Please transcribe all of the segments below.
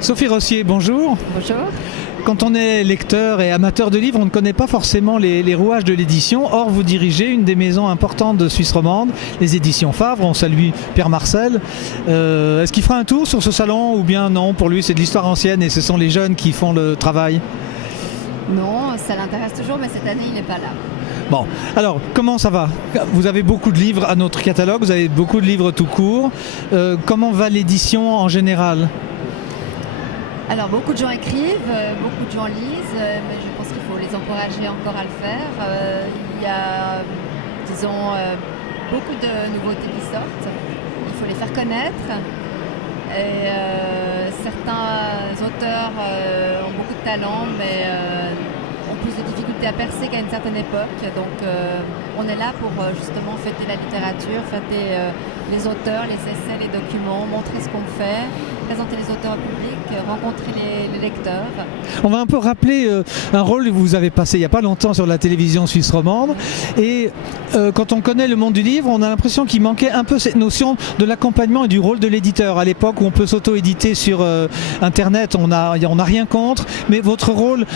Sophie Rossier, bonjour. Bonjour. Quand on est lecteur et amateur de livres, on ne connaît pas forcément les rouages de l'édition. Or, vous dirigez une des maisons importantes de Suisse romande, les éditions Favre. On salue Pierre Marcel. Est-ce qu'il fera un tour sur ce salon ou bien non? Pour lui, c'est de l'histoire ancienne et ce sont les jeunes qui font le travail. Non, ça l'intéresse toujours, mais cette année, il n'est pas là. Bon, alors, comment ça va? Vous avez beaucoup de livres à notre catalogue, vous avez beaucoup de livres tout court. Comment va l'édition en général? Alors, beaucoup de gens écrivent, beaucoup de gens lisent, mais je pense qu'il faut les encourager encore à le faire. Il y a, disons, beaucoup de nouveautés qui sortent. Il faut les faire connaître. Et certains auteurs ont beaucoup de talent, mais ont plus de difficultés à percer qu'à une certaine époque. Donc, on est là pour justement fêter la littérature, fêter les auteurs, les essais, les documents, montrer ce qu'on fait, présenter les auteurs au public, rencontrer les lecteurs. On va un peu rappeler un rôle que vous avez passé il n'y a pas longtemps sur la télévision suisse romande. Et quand on connaît le monde du livre, on a l'impression qu'il manquait un peu cette notion de l'accompagnement et du rôle de l'éditeur. À l'époque où on peut s'auto-éditer sur Internet, on n'a rien contre. Mais votre rôle,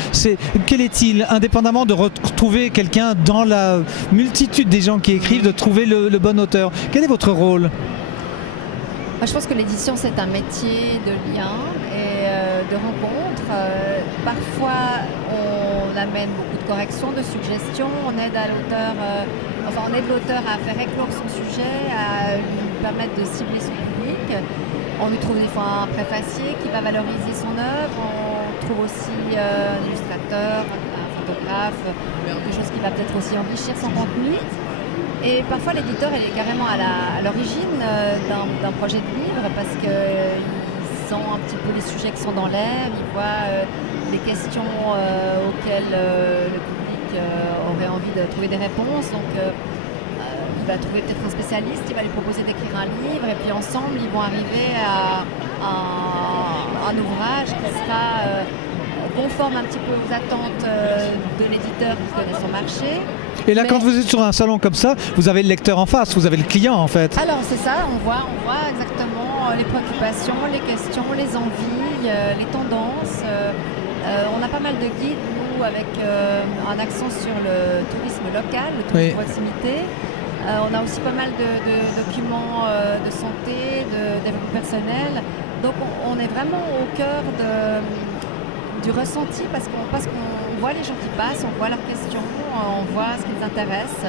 quel est-il? Indépendamment de retrouver quelqu'un dans la multitude des gens qui écrivent, de trouver le bon auteur. Quel est votre rôle? Je pense que l'édition, c'est un métier de lien et de rencontre. Parfois, on amène beaucoup de corrections, de suggestions. On aide l'auteur à faire éclore son sujet, à lui permettre de cibler son public. On lui trouve des fois un préfacier qui va valoriser son œuvre. On trouve aussi un illustrateur, un photographe, quelque chose qui va peut-être aussi enrichir son contenu. Et parfois, l'éditeur il est carrément à l'origine d'un projet de livre parce qu'il sent un petit peu les sujets qui sont dans l'air, il voit les questions auxquelles le public aurait envie de trouver des réponses. Donc, il va trouver peut-être un spécialiste, il va lui proposer d'écrire un livre et puis ensemble, ils vont arriver à un ouvrage qui sera conforme un petit peu aux attentes de l'éditeur qui connaît son marché. Et là, quand vous êtes sur un salon comme ça, vous avez le lecteur en face, vous avez le client en fait. Alors c'est ça, on voit exactement les préoccupations, les questions, les envies, les tendances. On a pas mal de guides, nous, avec un accent sur le tourisme local, le tourisme de proximité. On a aussi pas mal de documents de santé, de développement personnel. Donc on est vraiment au cœur du ressenti parce qu'on voit les gens qui passent, on voit leurs questions, on voit ce qui les intéresse.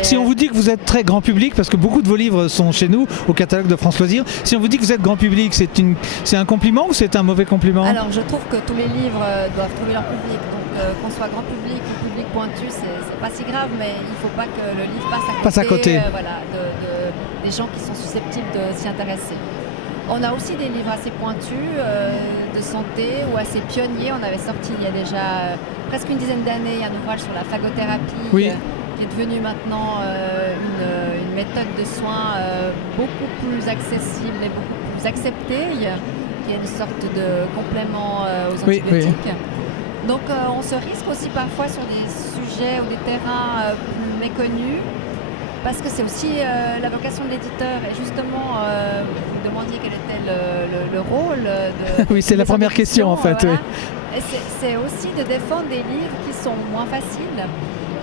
Et si on vous dit que vous êtes très grand public, parce que beaucoup de vos livres sont chez nous, au catalogue de France Loisirs, si on vous dit que vous êtes grand public, c'est un compliment ou c'est un mauvais compliment? Alors je trouve que tous les livres doivent trouver leur public, donc qu'on soit grand public ou public pointu, c'est pas si grave, mais il ne faut pas que le livre passe à côté, des gens qui sont susceptibles de s'y intéresser. On a aussi des livres assez pointus de santé ou assez pionniers. On avait sorti il y a déjà presque une dizaine d'années un ouvrage sur la phagothérapie qui est devenu maintenant une méthode de soins beaucoup plus accessible et beaucoup plus acceptée, qui est une sorte de complément aux antibiotiques. Donc on se risque aussi parfois sur des sujets ou des terrains plus méconnus. Parce que c'est aussi la vocation de l'éditeur. Et justement, vous demandiez quel était le rôle de... Oui, c'est la première question en fait. Voilà. Et c'est aussi de défendre des livres qui sont moins faciles.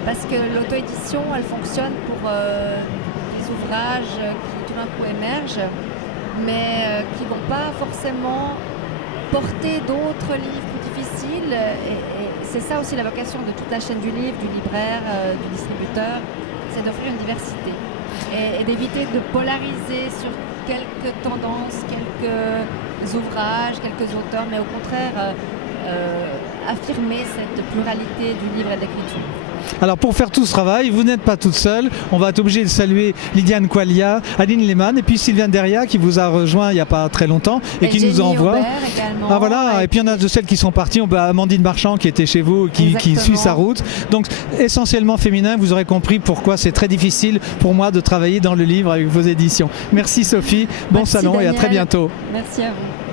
Parce que l'auto-édition, elle fonctionne pour des ouvrages qui tout d'un coup émergent, mais qui ne vont pas forcément porter d'autres livres plus difficiles. Et c'est ça aussi la vocation de toute la chaîne du livre, du libraire, du distributeur. C'est d'offrir une diversité et d'éviter de polariser sur quelques tendances, quelques ouvrages, quelques auteurs, mais au contraire affirmer cette pluralité du livre et de l'écriture. Alors pour faire tout ce travail, vous n'êtes pas toute seule. On va être obligé de saluer Lydiane Qualia, Aline Lehmann et puis Sylviane Deria qui vous a rejoint il n'y a pas très longtemps et qui nous envoie. Ah voilà, et puis il y en a de celles qui sont parties. On peut Amandine Marchand qui était chez vous, qui suit sa route. Donc essentiellement féminin, vous aurez compris pourquoi c'est très difficile pour moi de travailler dans le livre avec vos éditions. Merci Sophie, bon salon Daniel. Et à très bientôt. Merci à vous.